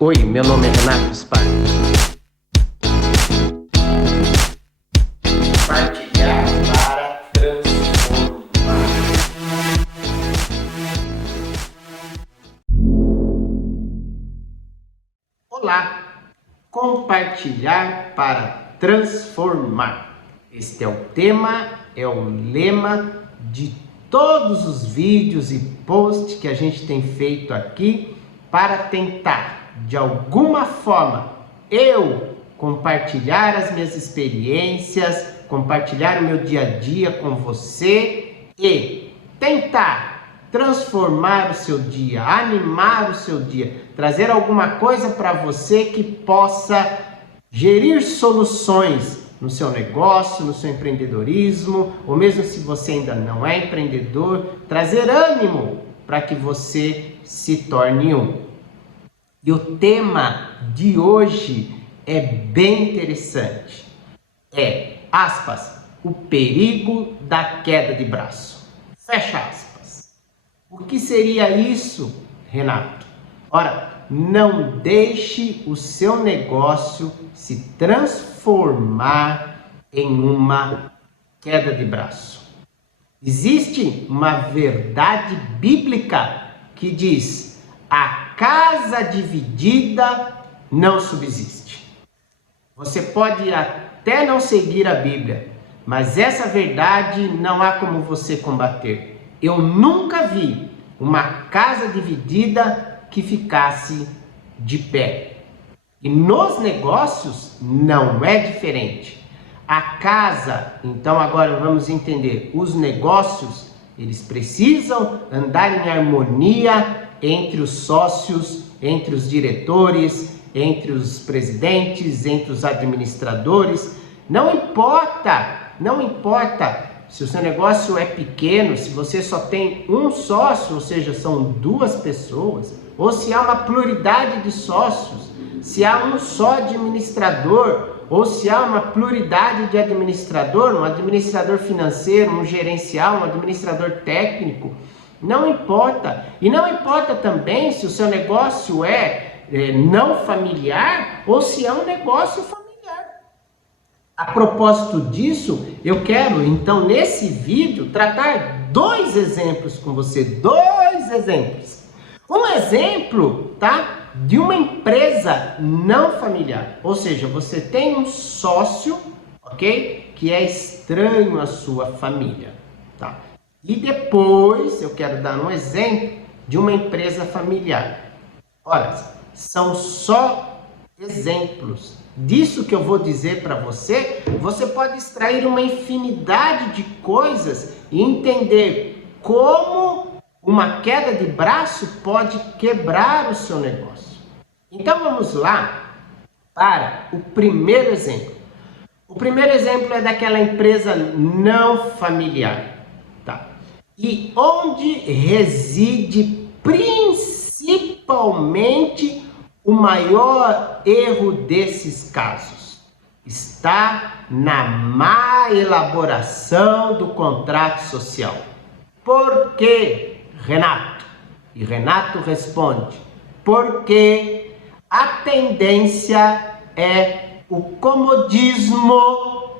Oi, meu nome é Renato Spark. Compartilhar para transformar. Olá, compartilhar para transformar. Este é o tema, é o lema de todos os vídeos e posts que a gente tem feito aqui para tentar, de alguma forma, eu compartilhar as minhas experiências, compartilhar o meu dia a dia com você e tentar transformar o seu dia, animar o seu dia, trazer alguma coisa para você que possa gerir soluções no seu negócio, no seu empreendedorismo, ou mesmo se você ainda não é empreendedor, trazer ânimo para que você se torne um. E o tema de hoje é bem interessante. Aspas, o perigo da queda de braço. Fecha aspas. O que seria isso, Renato? Ora, não deixe o seu negócio se transformar em uma queda de braço. Existe uma verdade bíblica que diz: a casa dividida não subsiste. Você pode até não seguir a Bíblia, mas essa verdade não há como você combater. Eu nunca vi uma casa dividida que ficasse de pé. E nos negócios não é diferente. A casa, então agora vamos entender, os negócios, eles precisam andar em harmonia entre os sócios, entre os diretores, entre os presidentes, entre os administradores. Não importa se o seu negócio é pequeno, se você só tem um sócio, ou seja, são duas pessoas, ou se há uma pluralidade de sócios, se há um só administrador, ou se há uma pluralidade de administrador, um administrador financeiro, um gerencial, um administrador técnico, não importa. E não importa também se o seu negócio é não familiar ou se é um negócio familiar. A propósito disso, eu quero então nesse vídeo tratar dois exemplos com você, dois exemplos. Um exemplo, tá? De uma empresa não familiar, ou seja, você tem um sócio, ok? Que é estranho à sua família, tá? E depois eu quero dar um exemplo de uma empresa familiar. Olha, são só exemplos. Disso que eu vou dizer para você, você pode extrair uma infinidade de coisas e entender como uma queda de braço pode quebrar o seu negócio. Então vamos lá para o primeiro exemplo. O primeiro exemplo é daquela empresa não familiar, tá? E onde reside principalmente o maior erro desses casos? Está na má elaboração do contrato social. Por quê, Renato? E Renato responde: porque a tendência é o comodismo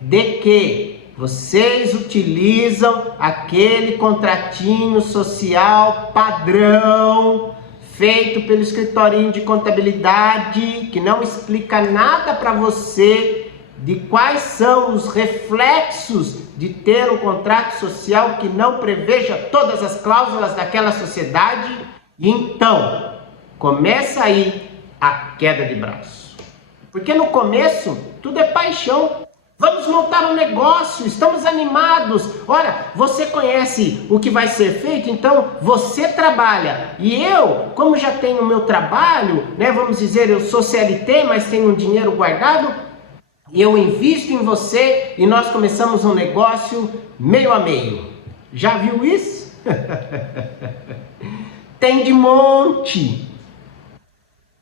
de que vocês utilizam aquele contratinho social padrão feito pelo escritorinho de contabilidade que não explica nada para você de quais são os reflexos de ter um contrato social que não preveja todas as cláusulas daquela sociedade. E então, começa aí a queda de braço. Porque no começo, tudo é paixão. Vamos montar um negócio, estamos animados. Olha, você conhece o que vai ser feito, então você trabalha. E eu, como já tenho o meu trabalho, né, vamos dizer, eu sou CLT, mas tenho um dinheiro guardado, e eu invisto em você e nós começamos um negócio meio a meio. Já viu isso? Tem de monte.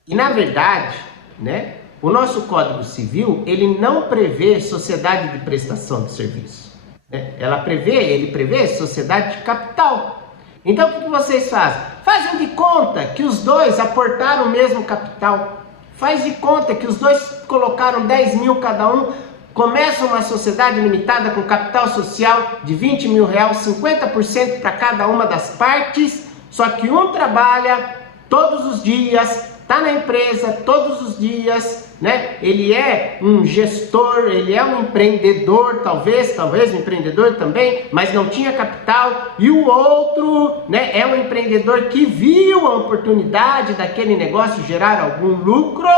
E na verdade, né, o nosso Código Civil, ele não prevê sociedade de prestação de serviço, né? Ele prevê sociedade de capital. Então o que vocês fazem? Fazem de conta que os dois aportaram o mesmo capital. Faz de conta que os dois colocaram 10 mil cada um. Começa uma sociedade limitada com capital social de 20 mil reais, 50% para cada uma das partes. Só que um trabalha todos os dias, está na empresa todos os dias, né? Ele é um gestor, ele é um empreendedor, talvez um empreendedor também, mas não tinha capital. E o outro, né, é um empreendedor que viu a oportunidade daquele negócio gerar algum lucro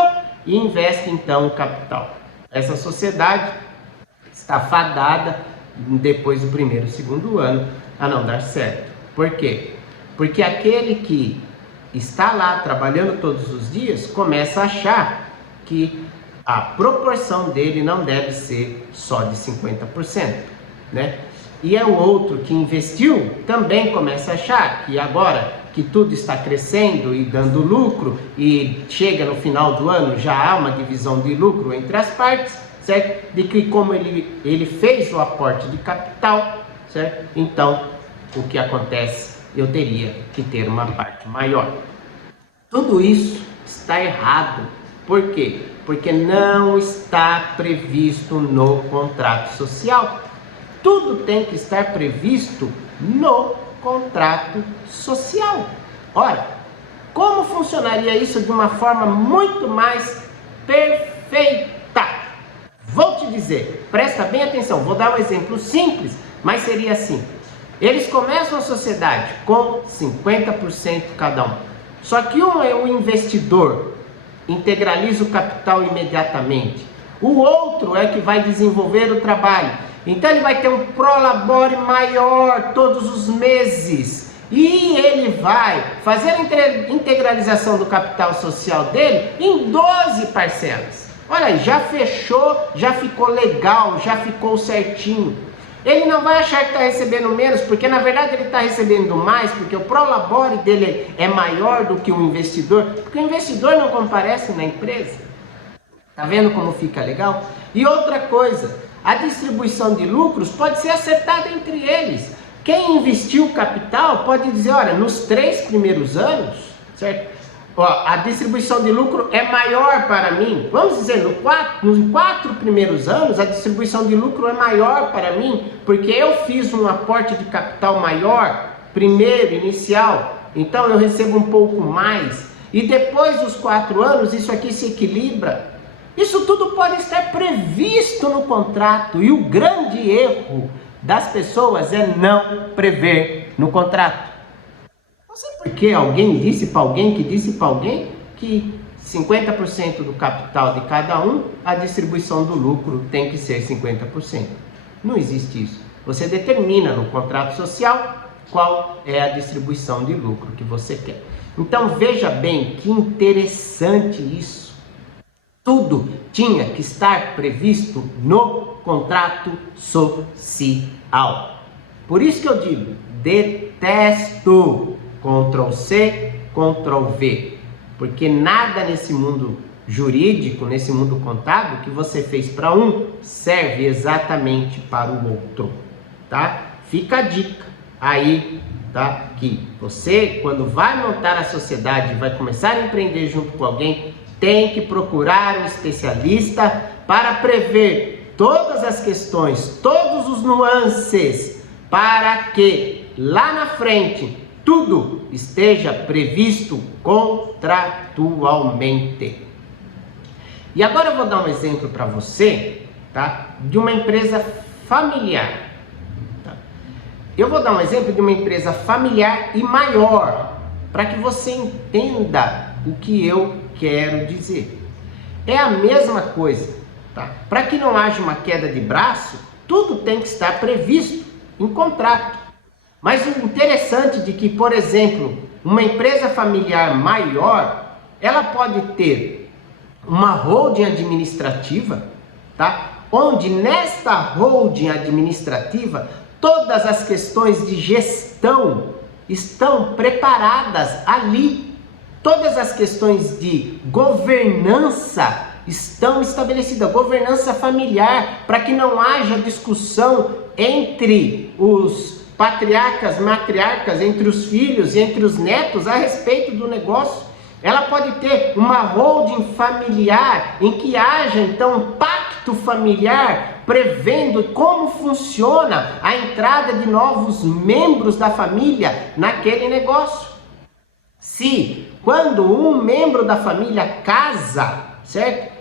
e investe então o capital. Essa sociedade está fadada depois do primeiro, segundo ano a não dar certo. Por quê? Porque aquele que está lá trabalhando todos os dias começa a achar que a proporção dele não deve ser só de 50%, né? E é o outro que investiu também começa a achar que agora que tudo está crescendo e dando lucro e chega no final do ano já há uma divisão de lucro entre as partes, certo? De que como ele fez o aporte de capital, certo? Então o que acontece? Eu teria que ter uma parte maior. Tudo isso está errado. Por quê? Porque não está previsto no contrato social. Tudo tem que estar previsto no contrato social. Ora, como funcionaria isso de uma forma muito mais perfeita? Vou te dizer, presta bem atenção, vou dar um exemplo simples, mas seria assim. Eles começam a sociedade com 50% cada um. Só que um é o investidor, integraliza o capital imediatamente. O outro é que vai desenvolver o trabalho. Então ele vai ter um prolabore maior todos os meses. E ele vai fazer a integralização do capital social dele em 12 parcelas. Olha aí, já fechou, já ficou legal, já ficou certinho. Ele não vai achar que está recebendo menos, porque na verdade ele está recebendo mais, porque o prolabore dele é maior do que o investidor, porque o investidor não comparece na empresa. Tá vendo como fica legal? E outra coisa, a distribuição de lucros pode ser acertada entre eles. Quem investiu capital pode dizer, olha, nos 3 primeiros anos, certo? Ó, a distribuição de lucro é maior para mim. Vamos dizer, nos 4 primeiros anos, a distribuição de lucro é maior para mim, porque eu fiz um aporte de capital maior, primeiro, inicial, então eu recebo um pouco mais. E depois dos 4 anos, isso aqui se equilibra. Isso tudo pode estar previsto no contrato. E o grande erro das pessoas é não prever no contrato. Não sei por que alguém disse para alguém que 50% do capital de cada um, a distribuição do lucro tem que ser 50%. Não existe isso. Você determina no contrato social qual é a distribuição de lucro que você quer. Então veja bem que interessante isso. Tudo tinha que estar previsto no contrato social. Por isso que eu digo, detesto Ctrl C, Ctrl V, porque nada nesse mundo jurídico, nesse mundo contábil, que você fez para um, serve exatamente para o outro, tá? Fica a dica aí, tá? Que você, quando vai montar a sociedade, vai começar a empreender junto com alguém, tem que procurar um especialista para prever todas as questões, todos os nuances, para que lá na frente tudo esteja previsto contratualmente. E agora eu vou dar um exemplo para você, tá? De uma empresa familiar. Tá? Eu vou dar um exemplo de uma empresa familiar e maior, para que você entenda o que eu quero dizer. É a mesma coisa, tá? Para que não haja uma queda de braço, tudo tem que estar previsto em contrato. Mas o interessante de que, por exemplo, uma empresa familiar maior, ela pode ter uma holding administrativa, tá? Onde nesta holding administrativa, todas as questões de gestão estão preparadas ali. Todas as questões de governança estão estabelecidas, governança familiar, para que não haja discussão entre os patriarcas, matriarcas, entre os filhos e entre os netos a respeito do negócio. Ela pode ter uma holding familiar em que haja então um pacto familiar prevendo como funciona a entrada de novos membros da família naquele negócio. Se quando um membro da família casa, certo?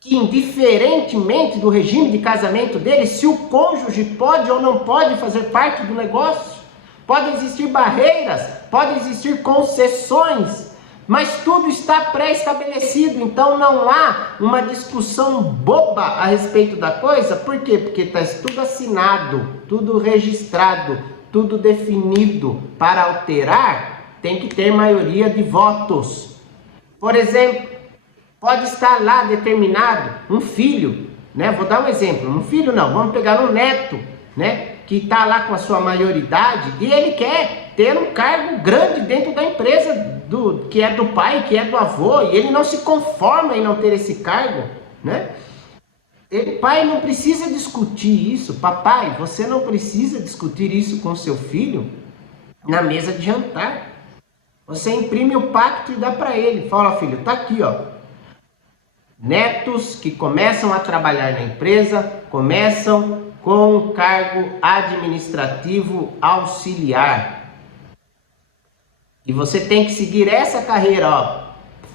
Que indiferentemente do regime de casamento dele, se o cônjuge pode ou não pode fazer parte do negócio, podem existir barreiras, podem existir concessões, mas tudo está pré-estabelecido, então não há uma discussão boba a respeito da coisa. Por quê? Porque está tudo assinado, tudo registrado, tudo definido. Para alterar, tem que ter maioria de votos. Por exemplo, pode estar lá determinado um filho, né? Vou dar um exemplo, um filho não, vamos pegar um neto, né? Que está lá com a sua maioridade e ele quer ter um cargo grande dentro da empresa que é do pai, que é do avô, e ele não se conforma em não ter esse cargo, né? Pai não precisa discutir isso, papai, você não precisa discutir isso com seu filho na mesa de jantar. Você imprime o pacto e dá para ele, fala, filho, tá aqui, ó. Netos que começam a trabalhar na empresa, começam com um cargo administrativo auxiliar. E você tem que seguir essa carreira, ó,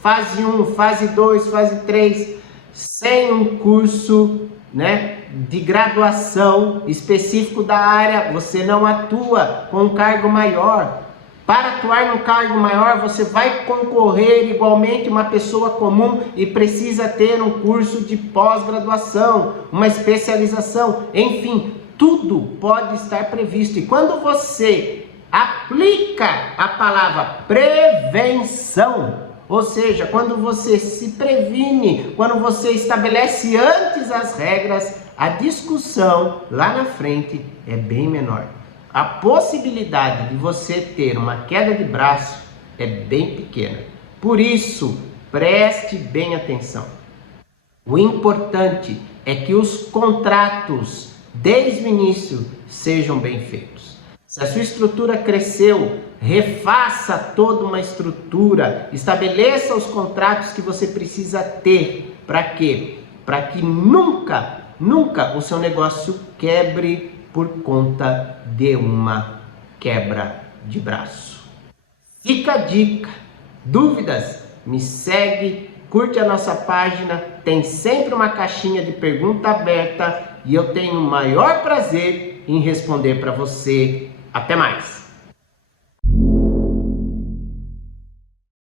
fase 1, fase 2, fase 3, sem um curso, né, de graduação específico da área, você não atua com um cargo maior. Para atuar num cargo maior, você vai concorrer igualmente uma pessoa comum e precisa ter um curso de pós-graduação, uma especialização, enfim, tudo pode estar previsto. E quando você aplica a palavra prevenção, ou seja, quando você se previne, quando você estabelece antes as regras, a discussão lá na frente é bem menor. A possibilidade de você ter uma queda de braço é bem pequena. Por isso, preste bem atenção. O importante é que os contratos, desde o início, sejam bem feitos. Se a sua estrutura cresceu, refaça toda uma estrutura, estabeleça os contratos que você precisa ter. Para quê? Para que nunca o seu negócio quebre por conta de uma quebra de braço. Fica a dica. Dúvidas? Me segue, curte a nossa página, tem sempre uma caixinha de pergunta aberta e eu tenho o maior prazer em responder para você. Até mais!